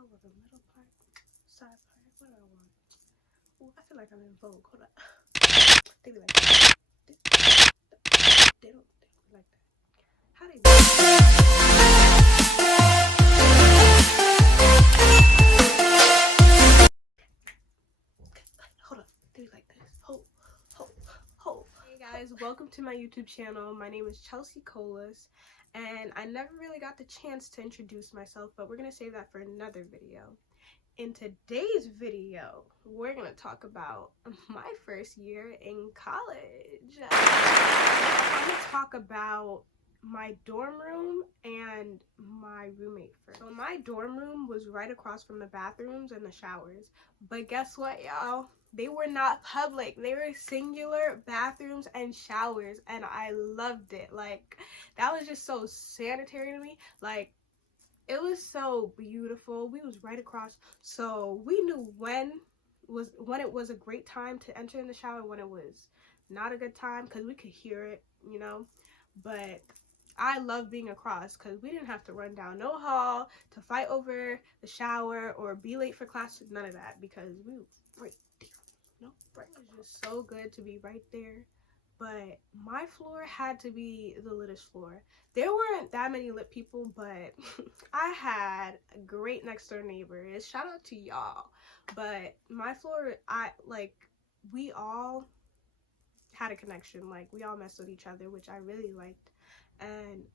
or the middle part, side part? What do I want? Ooh, I feel like I'm in Vogue. Hold up. They be like that. They don't be like that. How they do? Hold up. They be like this. Ho. Hey guys, welcome to my YouTube channel. My name is Chelsea Colas, and I never really got the chance to introduce myself, but we're gonna save that for another video. In today's video, we're gonna talk about my first year in college. I'm gonna talk about my dorm room and my roommate first. So my dorm room was right across from the bathrooms and the showers, but guess what, y'all? They were not public. They were singular bathrooms and showers, and I loved it. Like, that was just so sanitary to me. Like, it was so beautiful. We was right across, so we knew when it was a great time to enter in the shower, when it was not a good time, because we could hear it, you know. But I love being across because we didn't have to run down no hall to fight over the shower or be late for class. None of that, because we were right there. No, right. It was just so good to be right there. But my floor had to be the littest floor. There weren't that many lit people, but I had great next door neighbors. Shout out to y'all. But my floor, we all had a connection. Like, we all messed with each other, which I really liked. And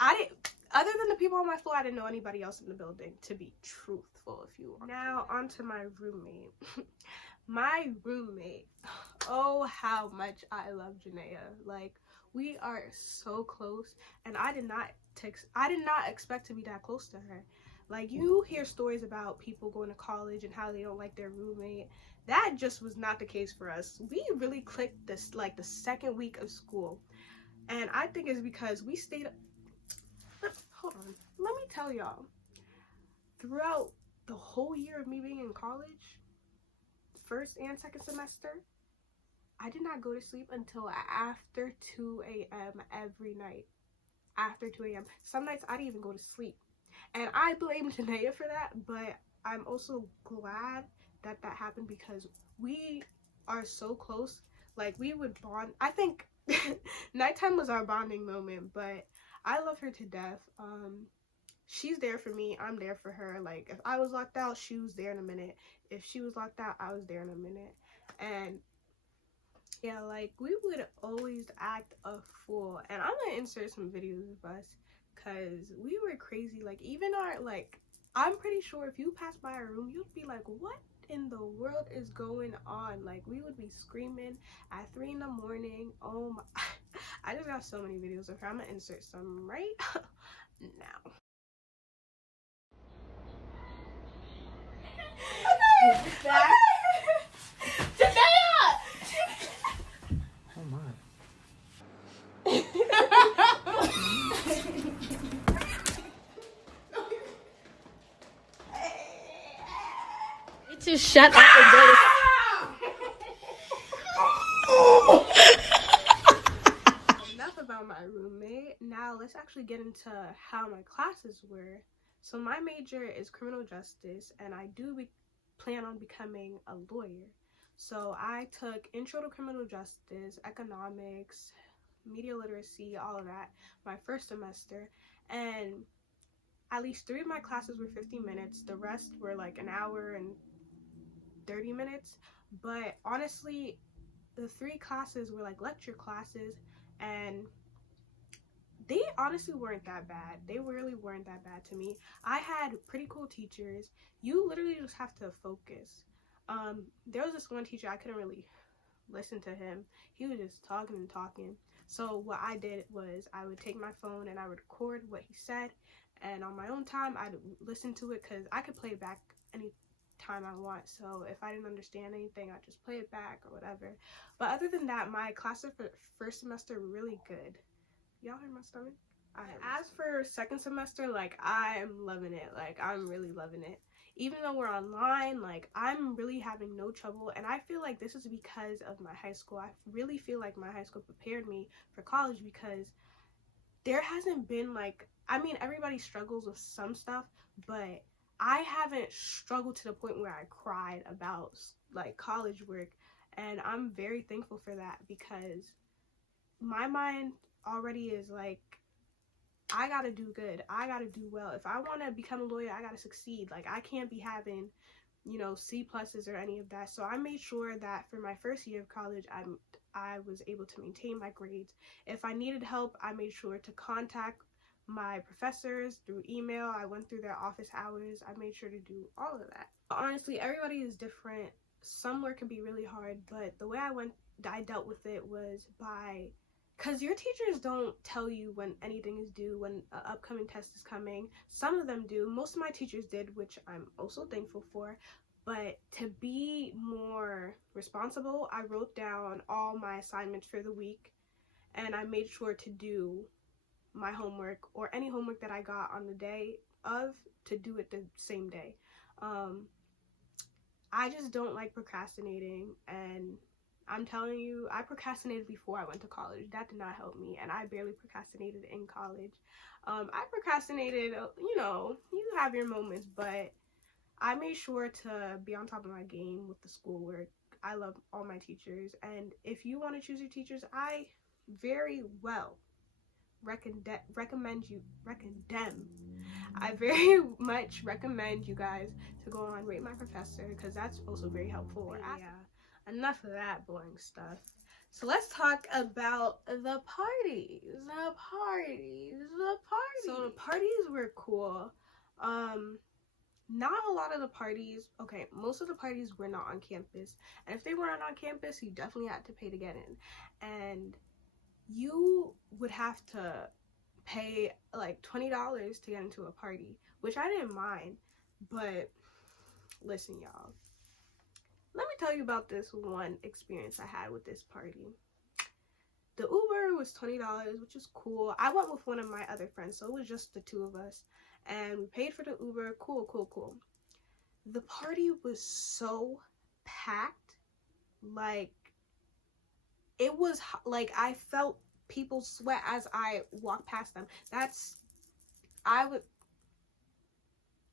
other than the people on my floor, I didn't know anybody else in the building, to be truthful, if you want. Now, on to my roommate. My roommate, oh, how much I love Janaea. Like, we are so close, and I did not expect to be that close to her. Like, you hear stories about people going to college and how they don't like their roommate. That just was not the case for us. We really clicked this, like, the second week of school. And I think it's because we stayed, hold on, let me tell y'all, throughout the whole year of me being in college, first and second semester, I did not go to sleep until after 2 a.m. every night. After 2 a.m. Some nights I didn't even go to sleep. And I blame Janaea for that, but I'm also glad that that happened because we are so close. Like, we would bond. I think nighttime was our bonding moment, but I love her to death. She's there for me, I'm there for her. Like, if I was locked out, she was there in a minute. If she was locked out, I was there in a minute. And yeah, like, we would always act a fool. And I'm gonna insert some videos of us because we were crazy. Like, even I'm pretty sure if you pass by our room, you'd be like, what in the world is going on? Like, we would be screaming at 3 in the morning. Oh my, I just got so many videos of her. I'm gonna insert some right now. Back. Oh my. To shut up and go to Enough about my roommate. Now let's actually get into how my classes were. So my major is criminal justice, and I do plan on becoming a lawyer. So I took intro to criminal justice, economics, media literacy, all of that my first semester, and at least 3 of my classes were 50 minutes. The rest were like an hour and 30 minutes. But honestly, the 3 classes were like lecture classes, and they honestly weren't that bad. They really weren't that bad to me. I had pretty cool teachers. You literally just have to focus. There was this one teacher, I couldn't really listen to him. He was just talking and talking. So what I did was I would take my phone and I would record what he said, and on my own time I'd listen to it because I could play it back any time I want. So if I didn't understand anything, I'd just play it back or whatever. But other than that, my classes for first semester were really good. Y'all heard my stomach? As for second semester, like, I'm loving it. Like, I'm really loving it. Even though we're online, like, I'm really having no trouble, and I feel like this is because of my high school. I really feel like my high school prepared me for college because there hasn't been, like, I mean, everybody struggles with some stuff, but I haven't struggled to the point where I cried about like college work, and I'm very thankful for that, because my mind already is like, I gotta do good, I gotta do well. If I want to become a lawyer, I gotta succeed. Like, I can't be having, you know, C pluses or any of that. So I made sure that for my first year of college, I was able to maintain my grades. If I needed help, I made sure to contact my professors through email. I went through their office hours. I made sure to do all of that. Honestly, everybody is different. Some work can be really hard, but the way I dealt with it was because your teachers don't tell you when anything is due, when an upcoming test is coming. Some of them do. Most of my teachers did, which I'm also thankful for. But to be more responsible, I wrote down all my assignments for the week, and I made sure to do my homework, or any homework that I got on the day of, to do it the same day. I just don't like procrastinating, and I'm telling you, I procrastinated before I went to college. That did not help me, and I barely procrastinated in college. I procrastinated, you know, you have your moments, but I made sure to be on top of my game with the schoolwork. I love all my teachers, and if you want to choose your teachers, I very well I very much recommend you guys to go on Rate My Professor, because that's also very helpful. Yeah, enough of that boring stuff. So let's talk about the parties. So the parties were cool. Not a lot of the parties, okay, most of the parties were not on campus, and if they weren't on campus, you definitely had to pay to get in, and you would have to pay like $20 to get into a party, which I didn't mind. But listen, y'all, let me tell you about this one experience I had with this party. The Uber was $20, which is cool. I went with one of my other friends, so it was just the two of us, and we paid for the Uber. Cool. The party was so packed, like, it was like I felt people sweat as I walked past them.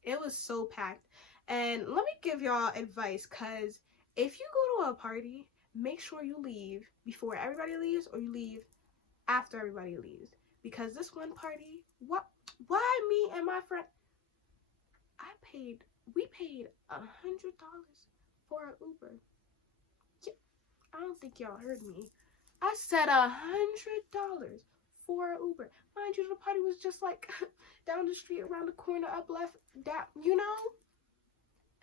It was so packed. And let me give y'all advice, because if you go to a party, make sure you leave before everybody leaves, or you leave after everybody leaves. Because this one party, why me and my friend, we paid $100 for an Uber. Yeah, I don't think y'all heard me. I said $100 for an Uber. Mind you, the party was just like down the street, around the corner, up left, down, you know?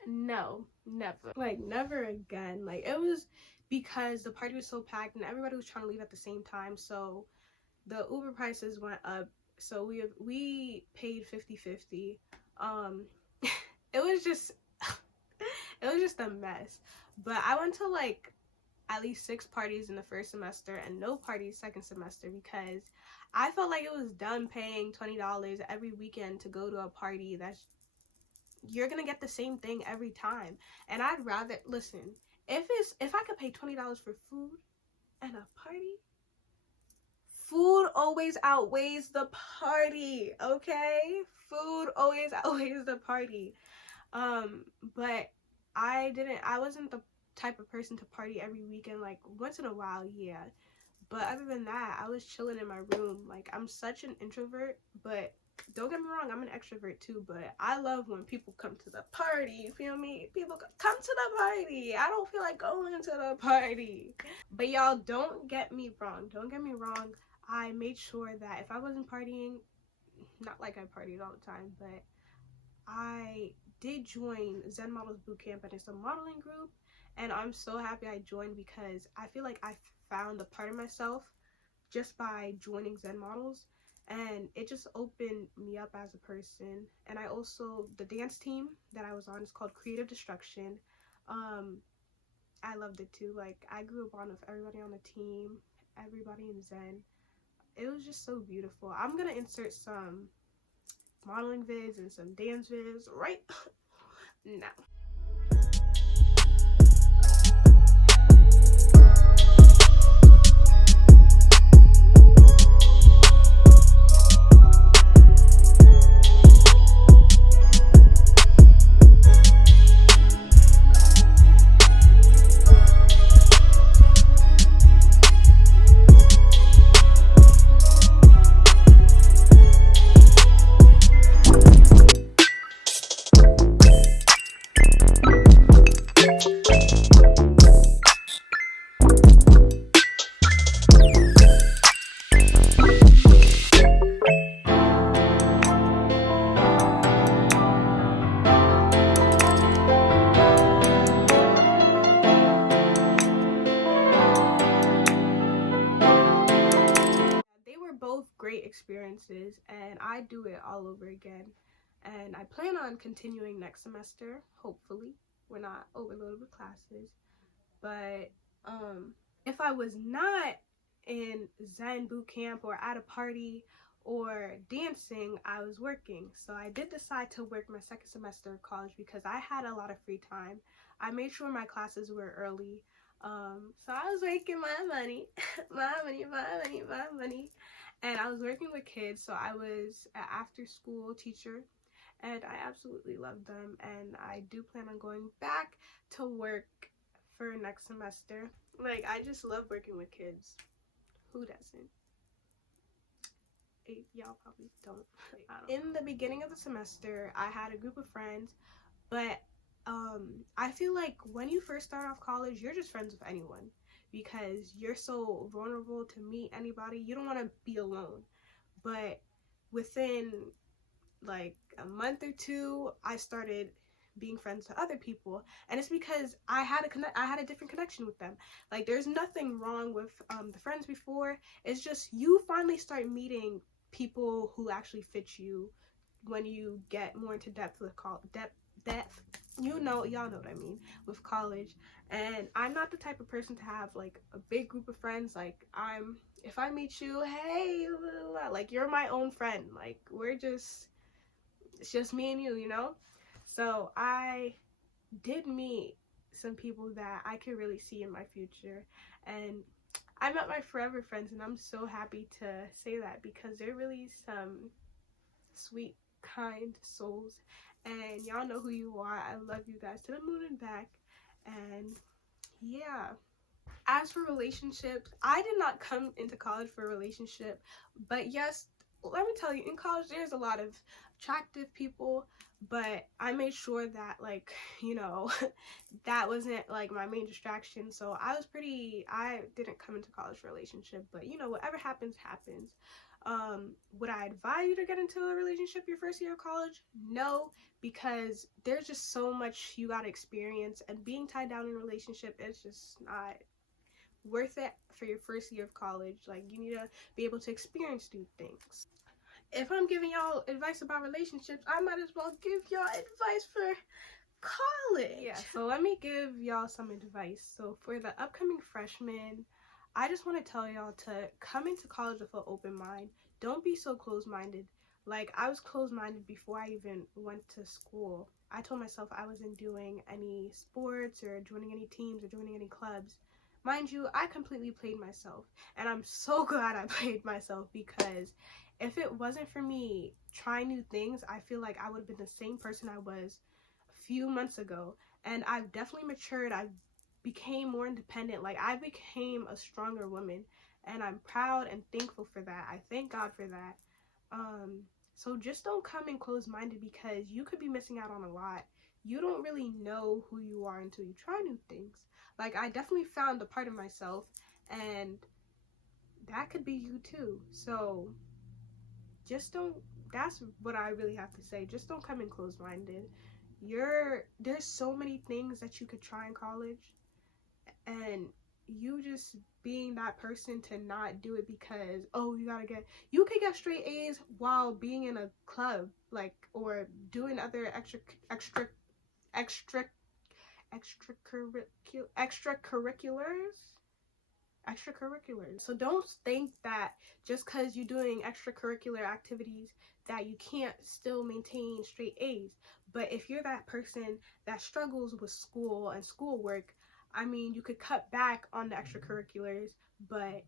No, never. Like, never again. Like, it was because the party was so packed and everybody was trying to leave at the same time, so the Uber prices went up. So we paid 50-50. It was just a mess. But I went to like at least 6 parties in the first semester and no parties second semester, because I felt like it was dumb paying $20 every weekend to go to a party you're gonna get the same thing every time. And I'd rather, listen, if I could pay $20 for food and a party, food always outweighs the party, okay? Food always outweighs the party. But I wasn't the type of person to party every weekend. Like, once in a while, yeah, but other than that, I was chilling in my room. Like, I'm such an introvert, but don't get me wrong, I'm an extrovert too, but I love when people come to the party, you feel me? People come to the party. I don't feel like going to the party. But y'all, don't get me wrong, I made sure that if I wasn't partying, not like I partied all the time, but I did join ZenModels Bootcamp, and it's a modeling group, and I'm so happy I joined, because I feel like I found a part of myself just by joining ZenModels, and it just opened me up as a person. And I also, the dance team that I was on is called Creative Destruction. I loved it too. Like, I grew up with everybody on the team, everybody in Zen. It was just so beautiful. I'm gonna insert some modeling vids and some dance vids right now. dances, and I do it all over again. And I plan on continuing next semester, hopefully. We're not overloaded with classes. But if I was not in Zen boot camp or at a party or dancing, I was working. So I did decide to work my second semester of college because I had a lot of free time. I made sure my classes were early. So I was making my money, my money. And I was working with kids, so I was an after-school teacher, and I absolutely loved them, and I do plan on going back to work for next semester. Like, I just love working with kids. Who doesn't? Y'all probably don't. In the beginning of the semester, I had a group of friends, but I feel like when you first start off college, you're just friends with anyone because you're so vulnerable to meet anybody. You don't want to be alone. But within like a month or two, I started being friends to other people, and it's because I had a different connection with them. Like, there's nothing wrong with the friends before. It's just you finally start meeting people who actually fit you when you get more into depth with depth. Y'all know what I mean with college. And I'm not the type of person to have like a big group of friends. Like, if I meet you, hey, like, you're my own friend. Like, it's just me and you, you know? So I did meet some people that I could really see in my future, and I met my forever friends, and I'm so happy to say that because they're really some sweet, kind souls, and y'all know who you are. I love you guys to the moon and back. And yeah, as for relationships, I did not come into college for a relationship, but yes, let me tell you, in college there's a lot of attractive people, but I made sure that, like, you know, that wasn't like my main distraction. So I didn't come into college for a relationship, but you know, whatever happens. Would I advise you to get into a relationship your first year of college? No, because there's just so much you gotta experience, and being tied down in a relationship is just not worth it for your first year of college. Like, you need to be able to experience new things. If I'm giving y'all advice about relationships, I might as well give y'all advice for college. Yeah, so let me give y'all some advice. So for the upcoming freshmen, I just want to tell y'all to come into college with an open mind. Don't be so closed-minded. Like, I was closed-minded before I even went to school. I told myself I wasn't doing any sports or joining any teams or joining any clubs. Mind you, I completely played myself, and I'm so glad I played myself, because if it wasn't for me trying new things, I feel like I would have been the same person I was a few months ago. And I've definitely matured. I became more independent. Like, I became a stronger woman, and I'm proud and thankful for that. I thank God for that. So just don't come in closed-minded, because you could be missing out on a lot. You don't really know who you are until you try new things. Like, I definitely found a part of myself, and that could be you too. So just don't, that's what I really have to say. Just don't come in closed-minded. There's so many things that you could try in college, and you just being that person to not do it because, oh, you could get straight A's while being in a club, like, or doing other extracurriculars. So don't think that just because you're doing extracurricular activities that you can't still maintain straight A's. But if you're that person that struggles with school and schoolwork, I mean, you could cut back on the extracurriculars, but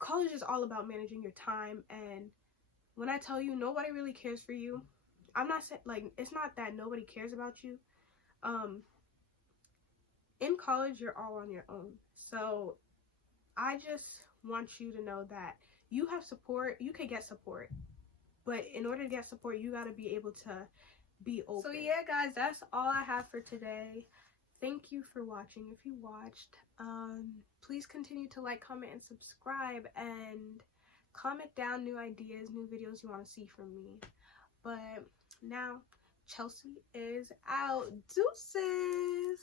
college is all about managing your time. And when I tell you nobody really cares for you, I'm not saying, like, it's not that nobody cares about you. In college, you're all on your own. So I just want you to know that you have support. You can get support, but in order to get support, you got to be able to be open. So yeah, guys, that's all I have for today. Thank you for watching. If you watched, please continue to like, comment, and subscribe, and comment down new ideas, new videos you want to see from me. But now, Chelsea is out. Deuces!